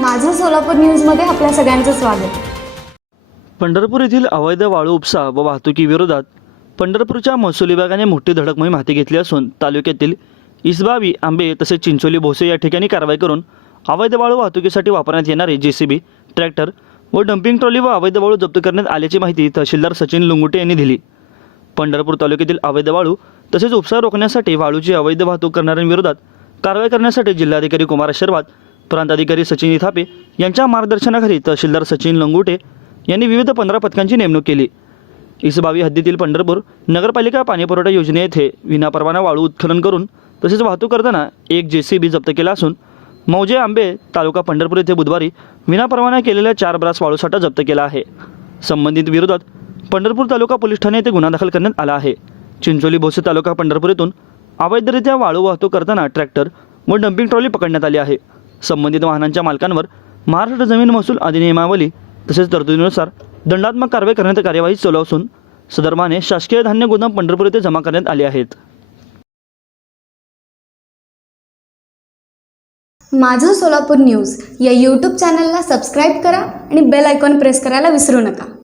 माझं सोलापूर न्यूजमध्ये आपल्या सगळ्यांचं स्वागत. पंढरपूर येथील अवैध वाळू उपसा व वाहतुकीविरोधात पंढरपूरच्या महसूल विभागाने मोठी धडक मोहीम हाती घेतली असून तालुक्यातील इसबावी आंबे तसेच चिंचोली भोसे या ठिकाणी कारवाई करून अवैध वाळू वाहतुकीसाठी वापरण्यात येणारे जेसीबी ट्रॅक्टर व डम्पिंग ट्रॉली व अवैध वाळू जप्त करण्यात आल्याची माहिती तहसीलदार सचिन लुंगुटे यांनी दिली. पंढरपूर तालुक्यातील अवैध वाळू तसेच उपसा रोखण्यासाठी वाळूची अवैध वाहतूक करणाऱ्यांविरोधात कारवाई करण्यासाठी जिल्हाधिकारी कुमार शर्वात प्रांताधिकारी सचिन इथापे यांच्या मार्गदर्शनाखाली तहसीलदार सचिन लंगुटे यांनी विविध पंधरा पथकांची नेमणूक केली. इसबावी हद्दीतील पंढरपूर नगरपालिका पाणीपुरवठा योजने येथे विनापरवाना वाळू उत्खनन करून तसेच वाहतूक करताना एक जे सी बी जप्त केला असून मौजे आंबे तालुका पंढरपूर येथे बुधवारी विनापरवाना केलेल्या चार ब्रास वाळूसाठा जप्त केला आहे. संबंधित विरोधात पंढरपूर तालुका पोलीस ठाणे येथे गुन्हा दाखल करण्यात आला आहे. चिंचोली भोसे तालुका पंढरपूर येथून अवैधरित्या वाळू वाहतूक करताना ट्रॅक्टर व डम्पिंग ट्रॉली पकडण्यात आली आहे. संबंधित वाहनांच्या मालकांवर महाराष्ट्र जमीन महसूल अधिनियमावली तसेच तरतुदीनुसार दंडात्मक कारवाई करण्यात कार्यवाही चालू असून सदर शासकीय धान्य गोदाम पंढरपूर येथे जमा करण्यात आले आहेत. माझं सोलापूर न्यूज या यूट्यूब चॅनलला सबस्क्राईब करा आणि बेल आयकॉन प्रेस करायला विसरू नका.